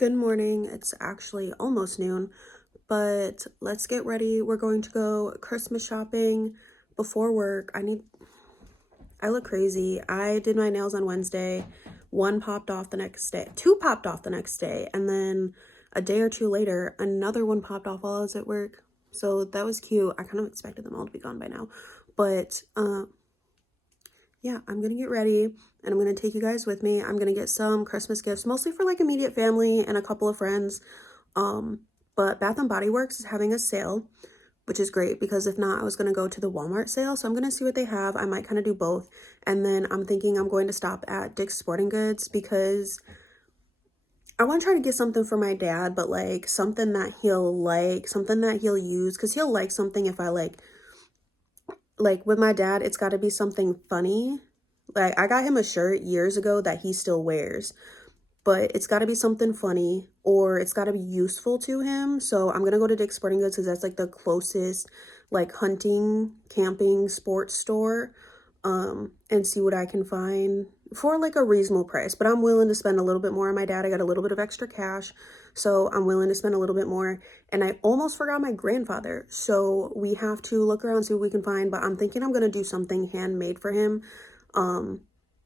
Good morning. It's actually almost noon, but let's get ready. We're going to go Christmas shopping before work. I look crazy. I did my nails on Wednesday. One popped off the next day. Two popped off the next day. And then a day or two later, another one popped off while I was at work. So that was cute. I kind of expected them all to be gone by now. But yeah, I'm gonna get ready and I'm gonna take you guys with me. I'm gonna get some Christmas gifts, mostly for like immediate family and a couple of friends. But Bath and Body Works is having a sale, which is great because if not, I was gonna go to the Walmart sale. So I'm gonna see what they have. I might kind of do both. And then I'm thinking I'm going to stop at Dick's Sporting Goods because I want to try to get something for my dad, but like something that he'll like, something that he'll use, because he'll like something if I like with my dad, it's got to be something funny. Like I got him a shirt years ago that he still wears, but it's got to be something funny or it's got to be useful to him. So I'm going to go to Dick's Sporting Goods because that's like the closest like hunting, camping, sports store, and see what I can find for like a reasonable price. But I'm willing to spend a little bit more on my dad. I got a little bit of extra cash, so I'm willing to spend a little bit more. And I almost forgot my grandfather, so we have to look around, see what we can find. But I'm thinking I'm gonna do something handmade for him,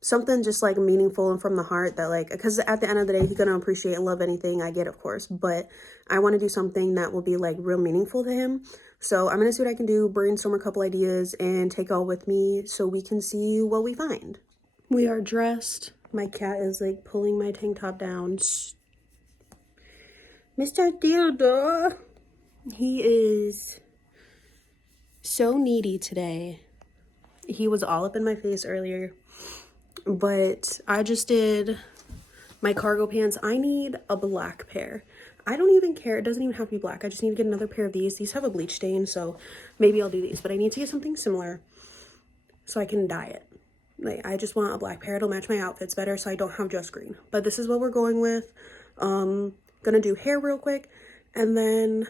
something just like meaningful and from the heart that like, because at the end of the day, he's gonna appreciate and love anything I get, of course, but I want to do something that will be like real meaningful to him. So I'm gonna see what I can do, brainstorm a couple ideas, and take all with me so we can see what we find. We are dressed. My cat is like pulling my tank top down. Mr. Theodore. He is so needy today. He was all up in my face earlier. But I just did my cargo pants. I need a black pair. I don't even care. It doesn't even have to be black. I just need to get another pair of these. These have a bleach stain, so maybe I'll do these. But I need to get something similar so I can dye it. Like, I just want a black pair. It'll match my outfits better so I don't have just green. But this is what we're going with. Gonna do hair real quick. And then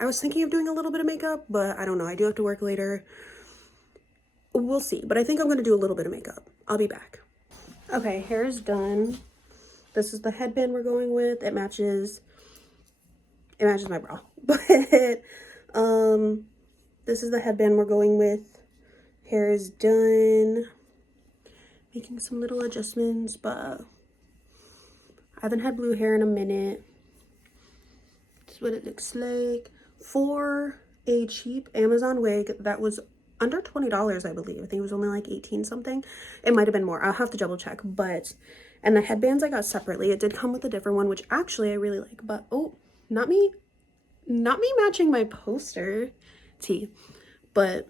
I was thinking of doing a little bit of makeup, but I don't know. I do have to work later. We'll see. But I think I'm gonna do a little bit of makeup. I'll be back. Okay, hair is done. This is the headband we're going with. It matches my bra. But this is the headband we're going with. Hair is done. Making some little adjustments, but I haven't had blue hair in a minute. This is what it looks like. For a cheap Amazon wig that was under $20, I believe. I think it was only like 18 something. It might have been more. I'll have to double check. But, and the headbands I got separately. It did come with a different one, which actually I really like. But, oh, not me matching my poster tee. But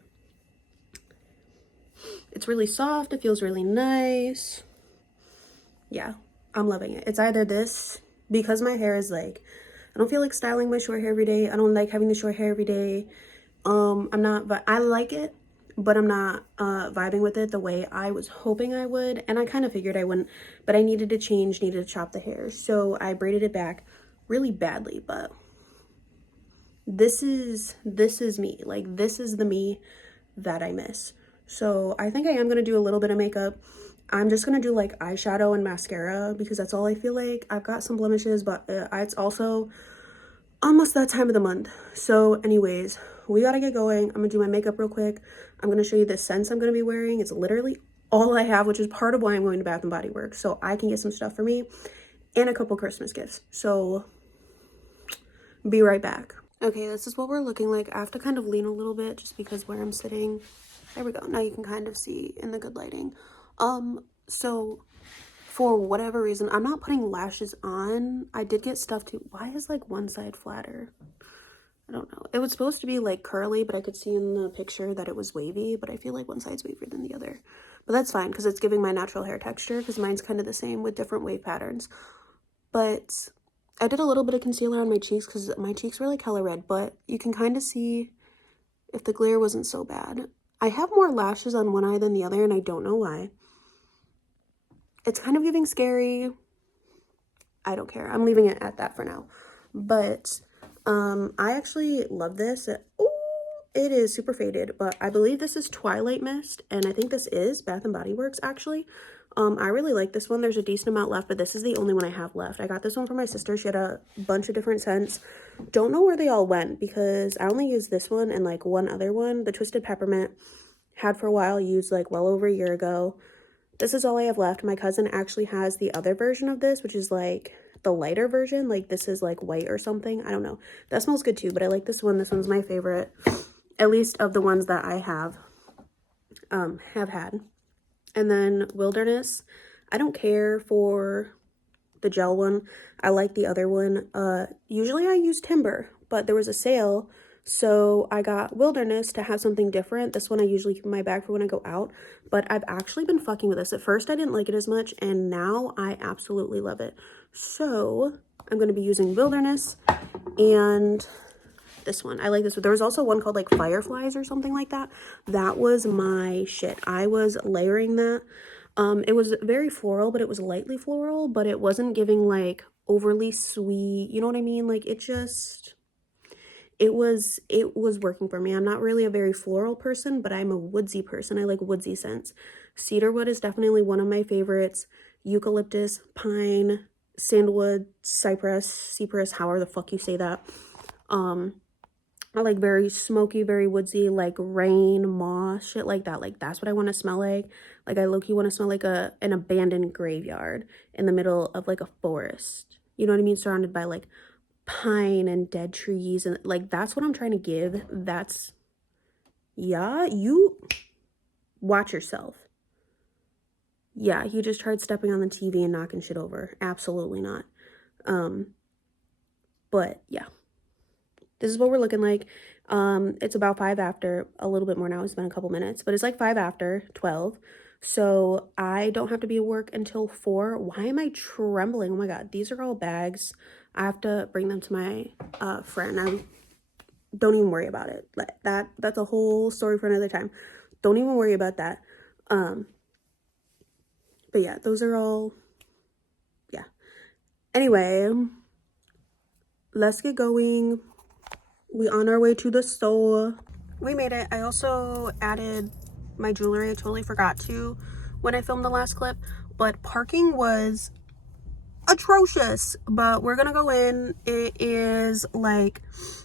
it's really soft. It feels really nice. Yeah, I'm loving it. It's either this, because my hair is like, I don't feel like styling my short hair every day. I don't like having the short hair every day. But I like it, but I'm not vibing with it the way I was hoping I would. And I kind of figured I wouldn't, but I needed to change, needed to chop the hair. So I braided it back really badly, but this is me. Like, this is the me that I miss. So I think I am going to do a little bit of makeup. I'm just going to do like eyeshadow and mascara because that's all I feel like. I've got some blemishes, but it's also almost that time of the month. So anyways, we got to get going. I'm going to do my makeup real quick. I'm going to show you the scents I'm going to be wearing. It's literally all I have, which is part of why I'm going to Bath and Body Works. So I can get some stuff for me and a couple Christmas gifts. So be right back. Okay, this is what we're looking like. I have to kind of lean a little bit just because where I'm sitting. There we go. Now you can kind of see in the good lighting. So for whatever reason, I'm not putting lashes on. I did get stuff too. Why is like one side flatter? I don't know. It was supposed to be like curly, but I could see in the picture that it was wavy, but I feel like one side's wavier than the other. But that's fine because it's giving my natural hair texture because mine's kind of the same with different wave patterns. But I did a little bit of concealer on my cheeks because my cheeks were like hella red, but you can kind of see if the glare wasn't so bad. I have more lashes on one eye than the other, and I don't know why. It's kind of giving scary. I don't care. I'm leaving it at that for now. But I actually love this. Ooh, it is super faded, but I believe this is Twilight Mist, and I think this is Bath and Body Works actually. I really like this one. There's a decent amount left, but this is the only one I have left. I got this one for my sister. She had a bunch of different scents. Don't know where they all went because I only used this one and like one other one. The Twisted Peppermint, had for a while, used like well over a year ago. This is all I have left. My cousin actually has the other version of this, which is like the lighter version. Like this is like white or something. I don't know. That smells good too, but I like this one. This one's my favorite, at least of the ones that I have had. And then Wilderness. I don't care for the gel one. I like the other one. Usually I use Timber, but there was a sale, so I got Wilderness to have something different. This one I usually keep in my bag for when I go out, but I've actually been fucking with this. At first I didn't like it as much, and now I absolutely love it. So I'm going to be using Wilderness and this one. I like this one. There was also one called like Fireflies or something like that. That was my shit. I was layering that. It was very floral, but it was lightly floral, but it wasn't giving like overly sweet, you know what I mean? Like it was working for me. I'm not really a very floral person, but I'm a woodsy person. I like woodsy scents. Cedarwood is definitely one of my favorites. Eucalyptus, pine, sandalwood, cypress, however the fuck you say that. I like very smoky, very woodsy, like rain, moss, shit like that. Like that's what I want to smell like. Like I low-key want to smell like an abandoned graveyard in the middle of like a forest. You know what I mean? Surrounded by like pine and dead trees, and like that's what I'm trying to give. That's, yeah, you watch yourself. Yeah, you just tried stepping on the TV and knocking shit over. Absolutely not. But yeah. This is what we're looking like. It's about 5 after, a little bit more now. It's been a couple minutes, but it's like 5 after 12. So I don't have to be at work until 4. Why am I trembling? Oh my God, these are all bags. I have to bring them to my friend. Don't even worry about it. That's a whole story for another time. Don't even worry about that. But yeah, those are all, yeah. Anyway, let's get going. We on our way to the store. We made it. I also added my jewelry. I totally forgot to when I filmed the last clip, but parking was atrocious. But we're gonna go in. It is like,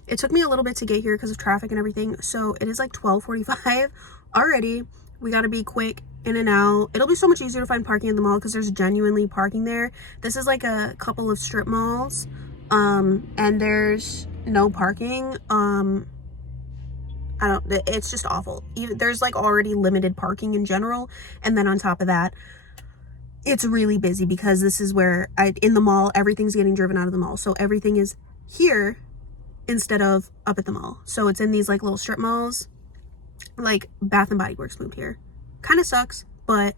it took me a little bit to get here because of traffic and everything, so it is like 12:45 already. We gotta be quick in and out. It'll be so much easier to find parking in the mall because there's genuinely parking there. This is like a couple of strip malls, and there's no parking. It's just awful. There's like already limited parking in general, and then on top of that, it's really busy because this is where in the mall, everything's getting driven out of the mall, so everything is here instead of up at the mall. So it's in these like little strip malls. Like Bath and Body Works moved here. Kind of sucks, but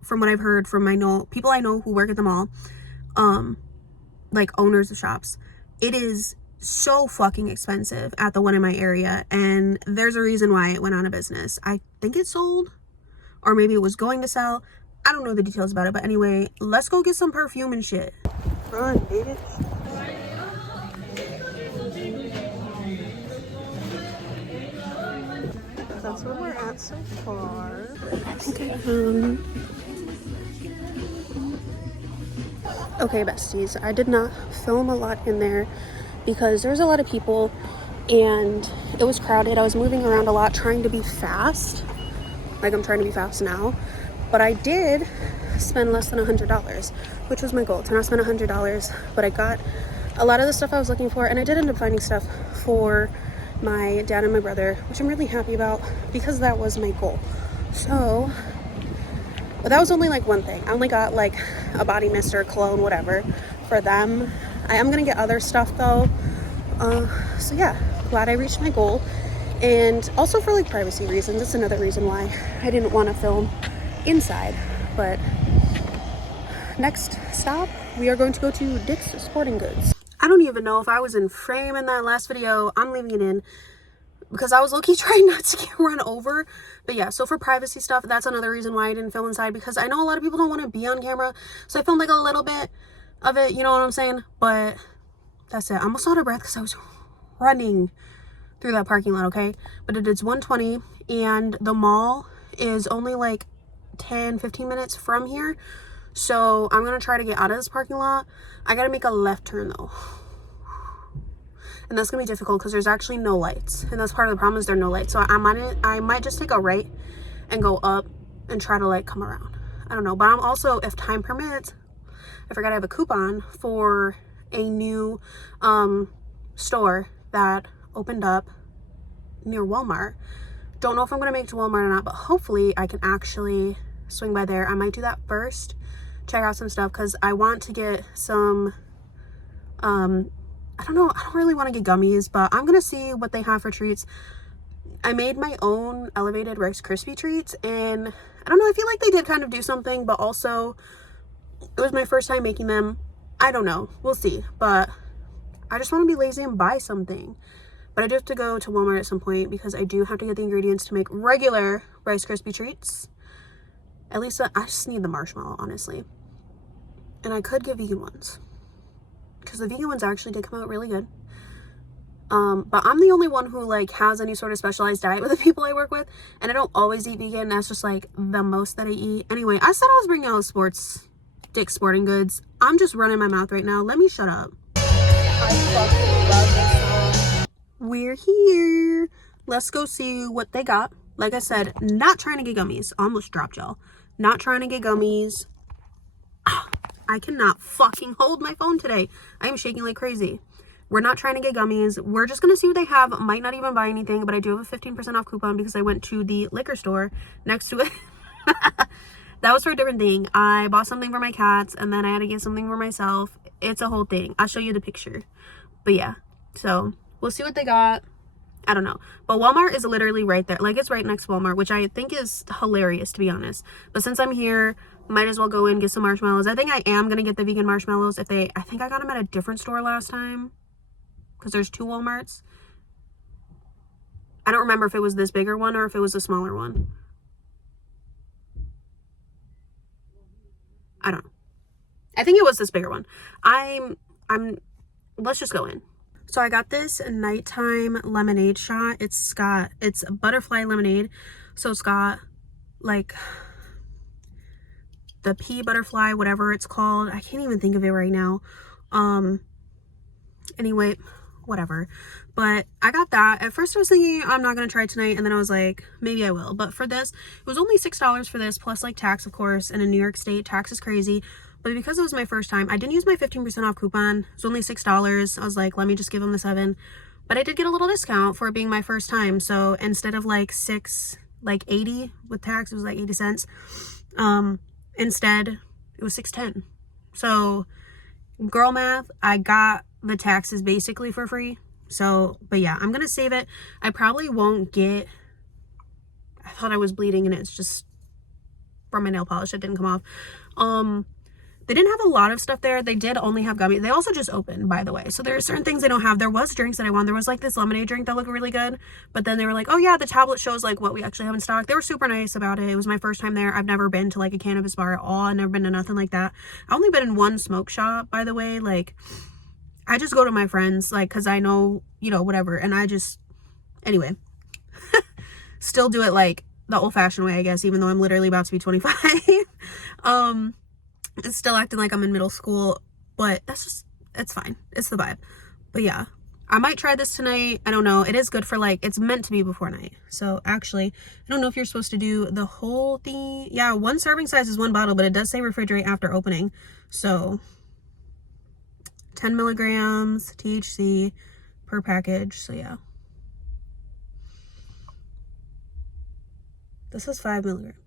from what I've heard from people I know who work at the mall, like owners of shops, it is so fucking expensive at the one in my area, and there's a reason why it went out of business. I think it sold, or maybe it was going to sell. I don't know the details about it, but anyway, let's go get some perfume and shit. Run, bitch. That's where we're at so far. Okay, besties, I did not film a lot in there because there's a lot of people and it was crowded. I was moving around a lot trying to be fast, like I'm trying to be fast now, but I did spend less than $100, which was my goal, to not spend $100. But I got a lot of the stuff I was looking for, and I did end up finding stuff for my dad and my brother, which I'm really happy about because that was my goal. So, but that was only like one thing. I only got like a body mist or a cologne, whatever, for them. I am gonna get other stuff though. So yeah, glad I reached my goal. And also for like privacy reasons, it's another reason why I didn't want to film inside. But next stop, we are going to go to Dick's Sporting Goods. I don't even know if I was in frame in that last video. I'm leaving it in because I was low-key trying not to get run over. But yeah, so for privacy stuff, that's another reason why I didn't film inside, because I know a lot of people don't want to be on camera, so I filmed like a little bit of it, you know what I'm saying? But that's it. I'm almost out of breath because I was running through that parking lot, okay? But it is 1:20 and the mall is only like 10-15 minutes from here. So I'm gonna try to get out of this parking lot. I gotta make a left turn though, and that's gonna be difficult because there's actually no lights, and that's part of the problem, is there are no lights. So I might just take a right and go up and try to like come around. I don't know, but I'm also, if time permits, I forgot I have a coupon for a new store that opened up near Walmart. Don't know if I'm gonna make it to Walmart or not, but hopefully I can actually swing by there. I might do that first, check out some stuff, because I want to get some I don't know, I don't really want to get gummies, but I'm gonna see what they have for treats. I made my own elevated Rice Krispie treats, and I don't know, I feel like they did kind of do something, but also it was my first time making them. I don't know, we'll see, but I just want to be lazy and buy something. But I do have to go to Walmart at some point because I do have to get the ingredients to make regular Rice Krispie treats. At least I just need the marshmallow, honestly. And I could get vegan ones, because the vegan ones actually did come out really good. But I'm the only one who like has any sort of specialized diet with the people I work with, and I don't always eat vegan. That's just like the most that I eat. Anyway, I said I was bringing out Dick's Sporting Goods. I'm just running my mouth right now. Let me shut up. I fucking love this song. We're here. Let's go see what they got. Like I said, not trying to get gummies. Almost dropped y'all. Not trying to get gummies. I cannot fucking hold my phone today. I am shaking like crazy. We're not trying to get gummies. We're just gonna see what they have. Might not even buy anything, but I do have a 15% off coupon because I went to the liquor store next to it. That was for a different thing. I bought something for my cats, and then I had to get something for myself. It's a whole thing. I'll show you the picture. But yeah, so we'll see what they got. I don't know, but Walmart is literally right there. Like, it's right next to Walmart, which I think is hilarious, to be honest. But since I'm here, might as well go in, get some marshmallows. I think I am gonna get the vegan marshmallows. I think I got them at a different store last time, because there's 2 Walmarts. I don't remember if it was this bigger one or if it was a smaller one. I don't know. I think it was this bigger one. Let's just go in. So I got this nighttime lemonade shot. It's butterfly lemonade. So it's got like the pea butterfly, whatever it's called. I can't even think of it right now. Anyway, whatever. But I got that. At first I was thinking I'm not gonna try it tonight, and then I was like, maybe I will. But for this, it was only $6 for this, plus like tax, of course. And in New York State, tax is crazy. But because it was my first time, I didn't use my 15% off coupon. It was only $6. I was like, let me just give them the 7. But I did get a little discount for it being my first time. So instead of like 80 with tax, it was like 80 cents. Instead, it was $6.10. So girl math, I got the taxes basically for free. So, but yeah, I'm gonna save it. I probably won't get, I thought I was bleeding and it's just from my nail polish. It didn't come off. They didn't have a lot of stuff there. They did only have gummies. They also just opened, by the way. So there are certain things they don't have. There was drinks that I wanted. There was like this lemonade drink that looked really good. But then they were like, oh yeah, the tablet shows like what we actually have in stock. They were super nice about it. It was my first time there. I've never been to like a cannabis bar at all. I've never been to nothing like that. I've only been in one smoke shop, by the way. Like, I just go to my friends, like, because I know, you know, whatever. And I just, anyway, still do it like the old-fashioned way, I guess, even though I'm literally about to be 25. It's still acting like I'm in middle school, but that's just, it's fine. It's the vibe. But yeah, I might try this tonight. I don't know. It is good for like, it's meant to be before night. So actually, I don't know if you're supposed to do the whole thing. Yeah, 1 serving size is 1 bottle, but it does say refrigerate after opening. So 10 milligrams THC per package. So yeah. This is 5 milligrams.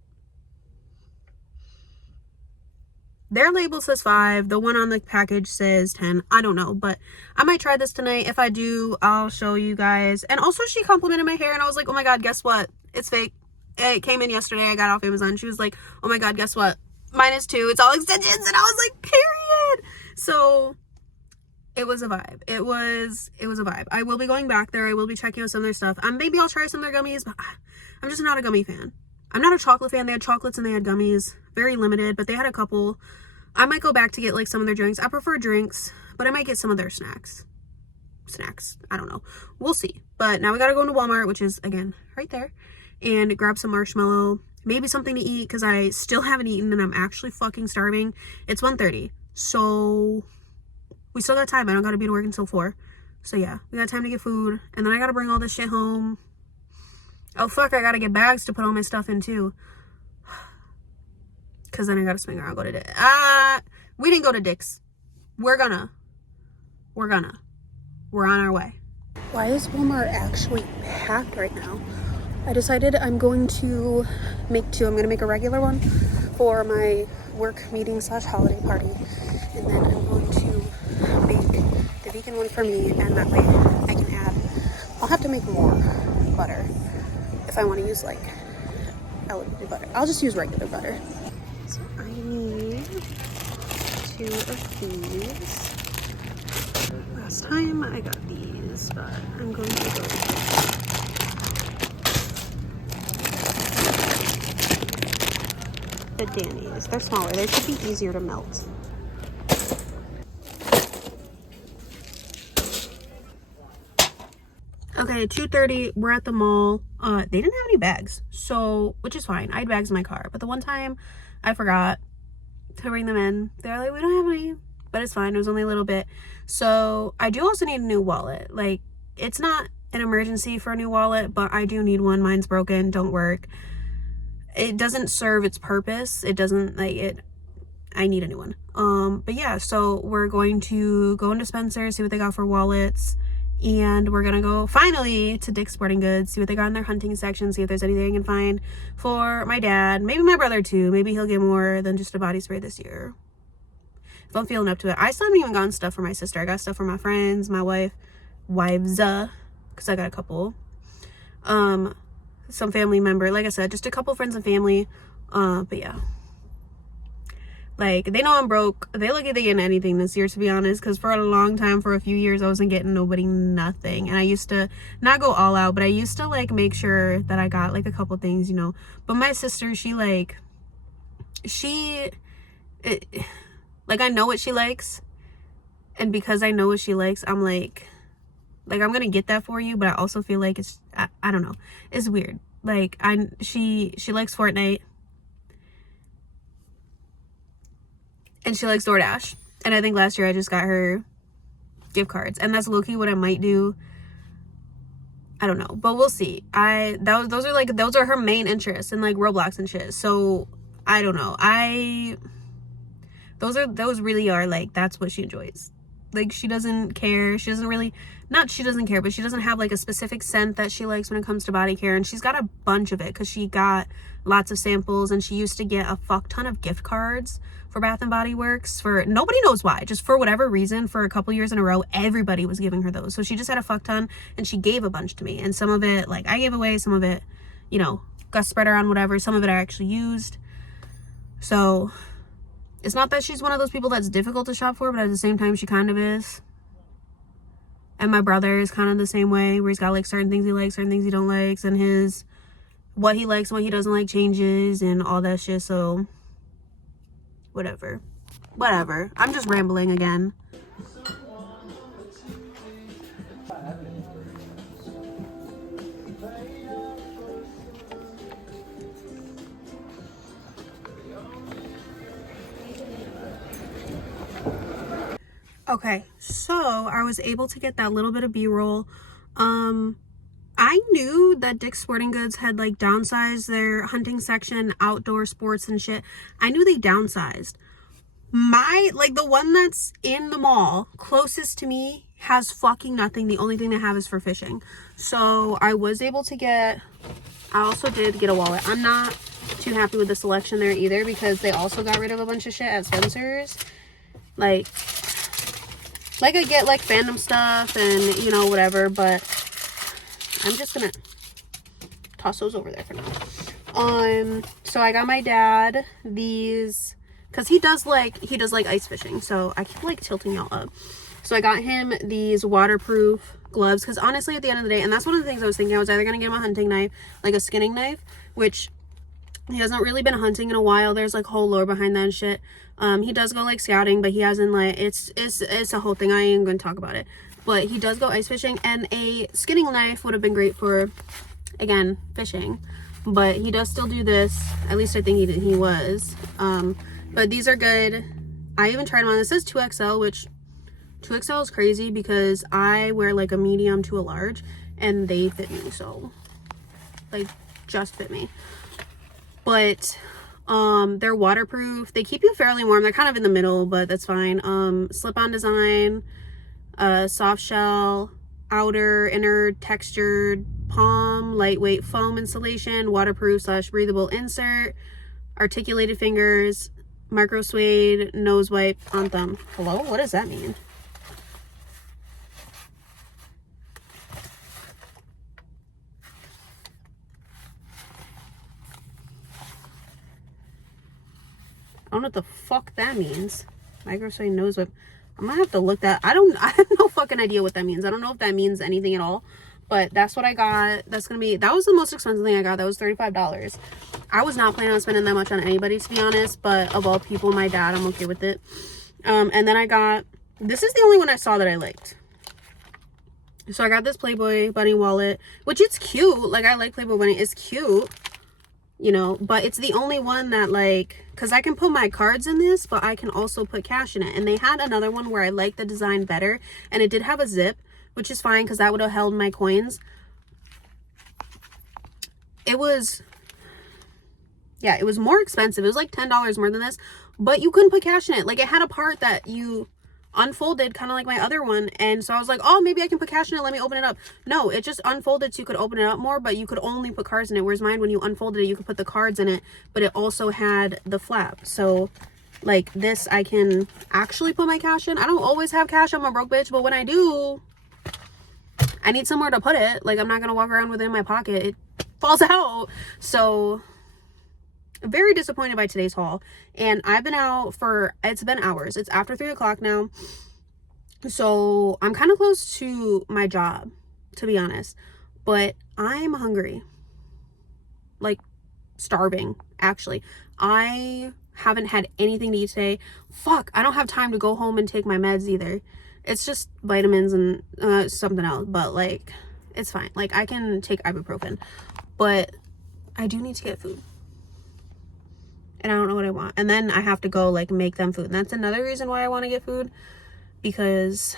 Their label says 5. The one on the package says 10. I don't know, but I might try this tonight. If I do, I'll show you guys. And also, she complimented my hair, and I was like, oh my god, guess what? It's fake. It came in yesterday. I got it off Amazon. She was like, oh my god, guess what? Mine is too. It's all extensions. And I was like, period. So it was a vibe. It was a vibe. I will be going back there. I will be checking out some of their stuff. Maybe I'll try some of their gummies, but I'm just not a gummy fan. I'm not a chocolate fan. They had chocolates and they had gummies. Very limited, but they had a couple. I might go back to get like some of their drinks. I prefer drinks, but I might get some of their snacks. I don't know. We'll see. But now we gotta go into Walmart, which is, again, right there, and grab some marshmallow maybe something to eat because I still haven't eaten and I'm actually fucking starving. It's 1:30, so we still got time. I don't gotta be to work until 4. So yeah, we got time to get food, and then I gotta bring all this shit home. Oh fuck, I gotta get bags to put all my stuff in too, because then I gotta swing around, go to Dick's. We didn't go to Dick's. We're on our way. Why is Walmart actually packed right now? I decided I'm going to make 2. I'm going to make a regular one for my work meeting / holiday party. And then I'm going to make the vegan one for me. And that way I can add, I'll have to make more butter if I want to use like elevated butter. I'll just use regular butter. So I need 2 of these. Last time I got these, but I'm going to go the Danny's. They're smaller. They should be easier to melt. Okay, 2:30. We're at the mall. They didn't have any bags, so which is fine. I had bags in my car, but the one time I forgot to bring them in. They're like, we don't have any, but it's fine. It was only a little bit. So I do also need a new wallet. Like, it's not an emergency for a new wallet, but I do need one. Mine's broken, don't work. It doesn't serve its purpose. It doesn't, like, it, I need a new one. But yeah, so we're going to go into Spencer, see what they got for wallets, and we're gonna go finally to Dick's Sporting Goods, see what they got in their hunting section, see if there's anything I can find for my dad, maybe my brother too. Maybe he'll get more than just a body spray this year if I'm feeling up to it. I still haven't even gotten stuff for my sister. I got stuff for my friends, my wives, because I got a couple, some family member, like I said, just a couple friends and family. But yeah, like, they know I'm broke. They look at they getting anything this year, to be honest, because for a long time, for a few years, I wasn't getting nobody nothing. And I used to not go all out, but I used to like make sure that I got like a couple things, you know. But my sister, like, I know what she likes, and because I know what she likes, I'm like I'm gonna get that for you, but I also feel like it's, I don't know, it's weird. Like, she likes Fortnite, and she likes DoorDash, and I think last year I just got her gift cards, and that's low-key what I might do. I don't know, but we'll see. Those are her main interests, and like Roblox and shit. So I don't know. Those really are, like, that's what she enjoys. Like, she doesn't care. She doesn't really, not she doesn't care, but she doesn't have like a specific scent that she likes when it comes to body care. And she's got a bunch of it because she got lots of samples, and she used to get a fuck ton of gift cards for Bath and Body Works for nobody knows why, just for whatever reason. For a couple years in a row, everybody was giving her those. So she just had a fuck ton, and she gave a bunch to me. And some of it, like, I gave away. Some of it, you know, got spread around, whatever. Some of it I actually used. So it's not that she's one of those people that's difficult to shop for, but at the same time, she kind of is. And my brother is kind of the same way, where he's got like certain things he likes, certain things he don't like, and what he likes and what he doesn't like changes and all that shit. So whatever. I'm just rambling again. Okay, so I was able to get that little bit of B-roll. I knew that Dick's Sporting Goods had like downsized their hunting section, outdoor sports and shit. I knew they downsized. The one that's in the mall closest to me has fucking nothing. The only thing they have is for fishing. So I was able to I also did get a wallet. I'm not too happy with the selection there either, because they also got rid of a bunch of shit at Spencer's. Like I get like fandom stuff and, you know, whatever, but I'm just gonna toss those over there for now. So I got my dad these, because he does like ice fishing, so I keep like tilting y'all up. So I got him these waterproof gloves, because honestly, at the end of the day, and that's one of the things I was thinking, I was either gonna get him a hunting knife, like a skinning knife, which he hasn't really been hunting in a while. There's like whole lore behind that and shit. He does go like scouting, but he hasn't like, it's a whole thing. I ain't gonna talk about it, but he does go ice fishing, and a skinning knife would have been great for, again, fishing. but he does still do this. At least I think he was. But these are good. I even tried them on. This says 2XL, which 2XL is crazy because I wear like a medium to a large and they fit me, so like just fit me. But they're waterproof. They keep you fairly warm. They're kind of in the middle, but that's fine. Slip-on design, soft shell, outer, inner textured palm, lightweight foam insulation, waterproof / breathable insert, articulated fingers, micro suede, nose wipe on thumb. Hello? What does that mean? I don't know what the fuck that means. Micro suede nose wipe. I'm gonna have to look that. I have no fucking idea what that means. I don't know if that means anything at all. But that's what I got. That was the most expensive thing I got. That was $35. I was not planning on spending that much on anybody, to be honest. But of all people, my dad, I'm okay with it. And then I got, this is the only one I saw that I liked. So I got this Playboy bunny wallet, which it's cute. Like, I like Playboy bunny. It's cute, you know. But it's the only one that, like, because I can put my cards in this, but I can also put cash in it. And they had another one where I liked the design better. And it did have a zip, which is fine because that would have held my coins. It was, yeah, it was more expensive. It was like $10 more than this, but you couldn't put cash in it. Like, it had a part that you unfolded, kind of like my other one. And so I was like, oh, maybe I can put cash in it. Let me open it up. No, it just unfolded so you could open it up more, but you could only put cards in it. Whereas mine, when you unfolded it, you could put the cards in it, but it also had the flap. So like this, I can actually put my cash in. I don't always have cash. I'm a broke bitch, but when I do, I need somewhere to put it. Like, I'm not gonna walk around with it in my pocket. It falls out. So very disappointed by today's haul. And I've been out for, it's been hours. It's after 3 o'clock now. So I'm kind of close to my job, to be honest. But I'm hungry. Like, starving, actually. I haven't had anything to eat today. Fuck, I don't have time to go home and take my meds either. It's just vitamins and something else, but like, it's fine. Like, I can take ibuprofen, but I do need to get food. And I don't know what I want. And then I have to go like make them food. And that's another reason why I want to get food, because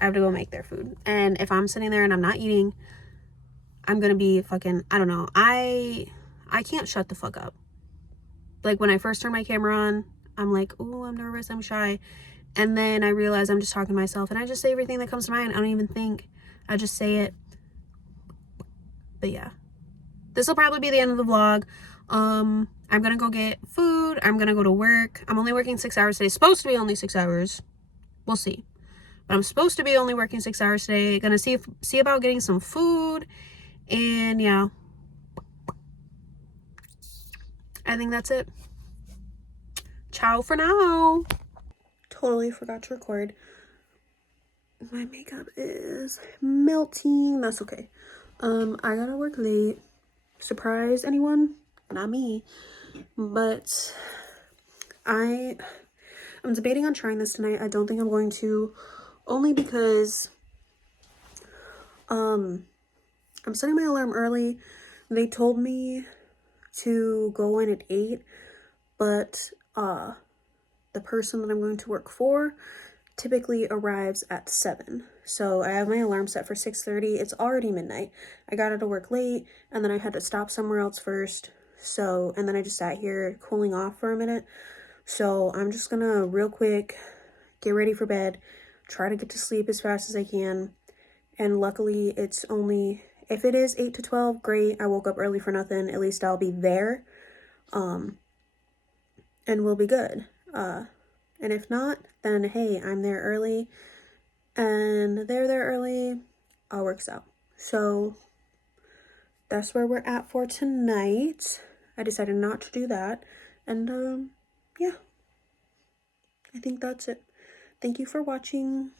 I have to go make their food. And if I'm sitting there and I'm not eating, I'm gonna be fucking, I don't know. I can't shut the fuck up. Like, when I first turn my camera on, I'm like, oh, I'm nervous, I'm shy. And then I realize I'm just talking to myself, and I just say everything that comes to mind. I don't even think. I just say it. But yeah, this will probably be the end of the vlog. I'm gonna go get food. I'm gonna go to work. I'm only working 6 hours today. It's supposed to be only 6 hours. We'll see. But I'm supposed to be only working 6 hours today. Gonna see about getting some food. And yeah, I think that's it. Ciao for now. Totally forgot to record. My makeup is melting. That's okay. I gotta work late. Surprise anyone? Not me. But I'm debating on trying this tonight. I don't think I'm going to, only because I'm setting my alarm early. They told me to go in at 8, but the person that I'm going to work for typically arrives at 7. So I have my alarm set for 6:30. It's already midnight. I got out of work late, and then I had to stop somewhere else first. So, and then I just sat here cooling off for a minute. So I'm just gonna real quick get ready for bed, try to get to sleep as fast as I can. And luckily it's only, if it is 8 to 12, great. I woke up early for nothing. At least I'll be there. And we'll be good. And if not, then hey, I'm there early and they're there early. All works out. So that's where we're at for tonight. I decided not to do that. And yeah, I think that's it. Thank you for watching.